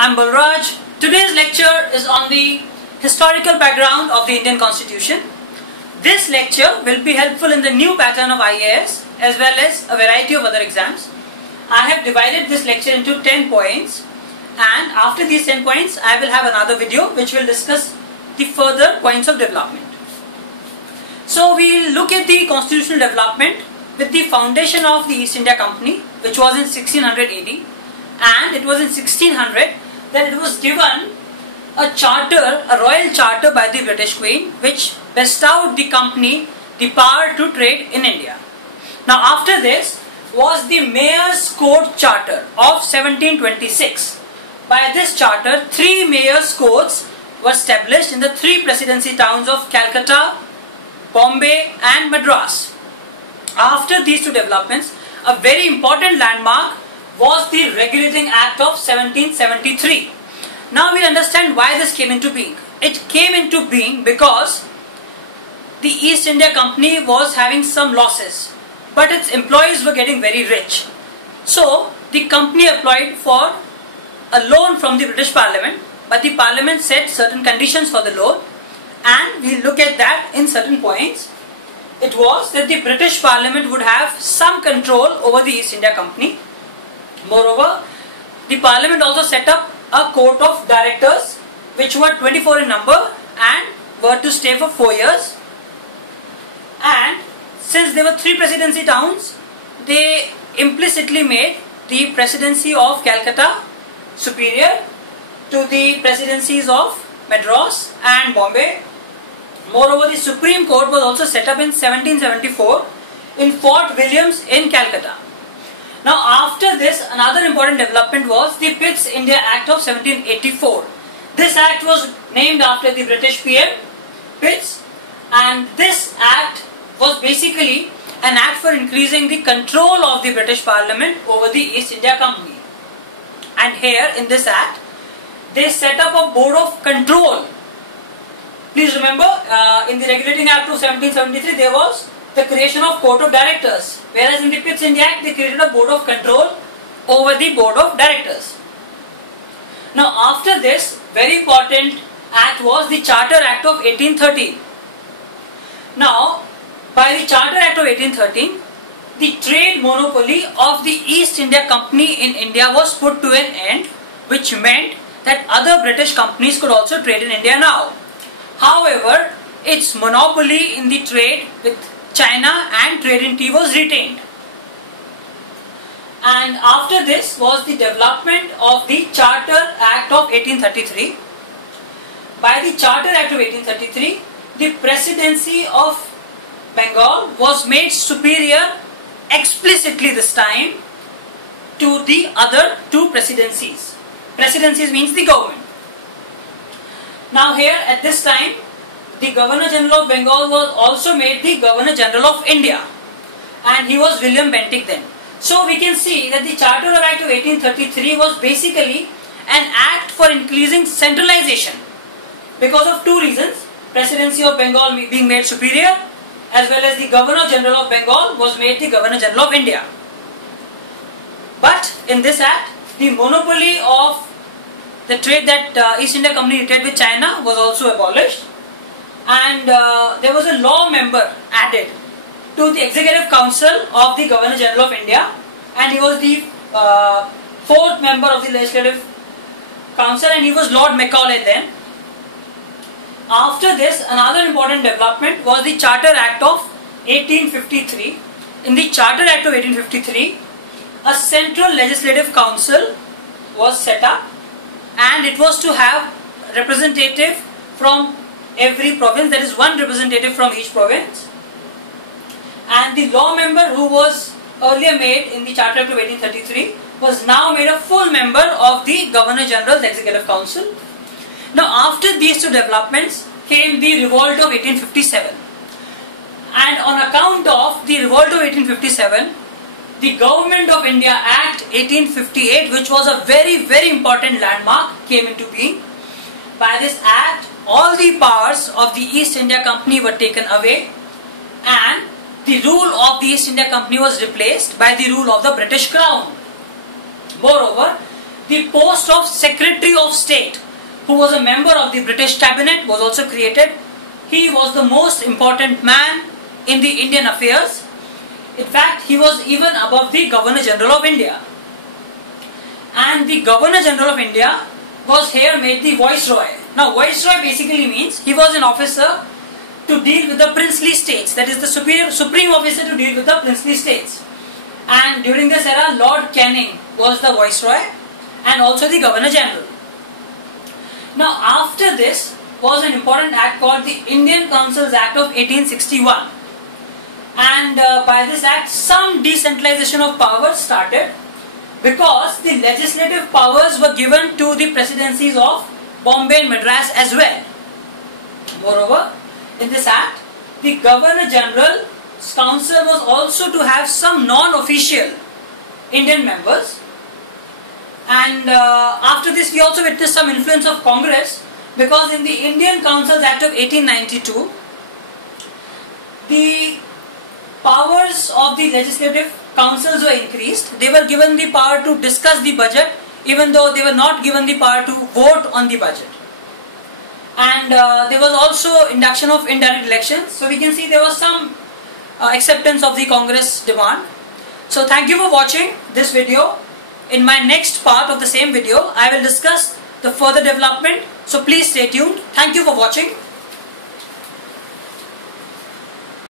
I'm Balraj. Today's lecture is on the historical background of the Indian Constitution. This lecture will be helpful in the new pattern of IAS as well as a variety of other exams. I have divided this lecture into 10 points, and after these 10 points I will have another video which will discuss the further points of development. So we will look at the constitutional development with the foundation of the East India Company, which was in 1600 AD, and it was in 1600 that it was given a charter, a royal charter by the British Queen, which bestowed the company the power to trade in India. Now after this was the Mayor's Court Charter of 1726. By this charter, 3 Mayor's Courts were established in the 3 presidency towns of Calcutta, Bombay and Madras. After these 2 developments, a very important landmark was the Regulating Act of 1773. Now we'll understand why this came into being. It came into being because the East India Company was having some losses, but its employees were getting very rich. So the company applied for a loan from the British Parliament, but the Parliament set certain conditions for the loan, and we'll look at that in certain points. It was that the British Parliament would have some control over the East India Company. Moreover, the Parliament also set up a court of directors which were 24 in number and were to stay for 4 years. And since there were 3 presidency towns, they implicitly made the presidency of Calcutta superior to the presidencies of Madras and Bombay. Moreover, the Supreme Court was also set up in 1774 in Fort Williams in Calcutta. Now after this, another important development was the Pitt's India Act of 1784. This act was named after the British PM, Pitts, and this act was basically an act for increasing the control of the British Parliament over the East India Company. And here in this act, they set up a board of control. Please remember, in the Regulating Act of 1773, there was the creation of Court of Directors, whereas in the Pitt's India Act, they created a board of control over the Board of Directors. Now after this, very important act was the Charter Act of 1813. Now, by the Charter Act of 1813, the trade monopoly of the East India Company in India was put to an end, which meant that other British companies could also trade in India now. However, its monopoly in the trade with China and trade in tea was retained. And after this was the development of the Charter Act of 1833. By the Charter Act of 1833, the presidency of Bengal was made superior explicitly this time to the other 2 presidencies. Presidencies means the government. Now here at this time, the Governor General of Bengal was also made the Governor General of India, and he was William Bentinck then. So we can see that the Charter Act of 1833 was basically an act for increasing centralization because of 2 reasons: Presidency of Bengal being made superior, as well as the Governor General of Bengal was made the Governor General of India. But in this act, the monopoly of the trade that East India Company did with China was also abolished, and there was a law member added to the Executive Council of the Governor General of India, and he was the 4th member of the Legislative Council, and he was Lord Macaulay then. After this, another important development was the Charter Act of 1853. In the Charter Act of 1853, a Central Legislative Council was set up, and it was to have representative from every province, that is 1 representative from each province. And the law member who was earlier made in the Charter Act of 1833 was now made a full member of the Governor General's Executive Council. Now after these 2 developments came the Revolt of 1857, and on account of the Revolt of 1857, the Government of India Act 1858, which was a very important landmark, came into being. By this act, all the powers of the East India Company were taken away, and the rule of the East India Company was replaced by the rule of the British Crown. Moreover, the post of Secretary of State, who was a member of the British Cabinet, was also created. He was the most important man in the Indian affairs. In fact, he was even above the Governor General of India. And the Governor General of India was here made the Viceroy. Now, Viceroy basically means he was an officer to deal with the princely states. That is the supreme officer to deal with the princely states. And during this era, Lord Canning was the Viceroy and also the Governor General. Now, after this was an important act called the Indian Councils Act of 1861. And by this act, some decentralization of powers started, because the legislative powers were given to the presidencies of Bombay and Madras as well. Moreover, in this act, the Governor General's council was also to have some non-official Indian members. And after this, we also witnessed some influence of Congress, because in the Indian Councils Act of 1892, the powers of the legislative councils were increased. They were given the power to discuss the budget, even though they were not given the power to vote on the budget. And there was also induction of indirect elections. So we can see there was some acceptance of the Congress demand. So thank you for watching this video. In my next part of the same video, I will discuss the further development. So please stay tuned. Thank you for watching.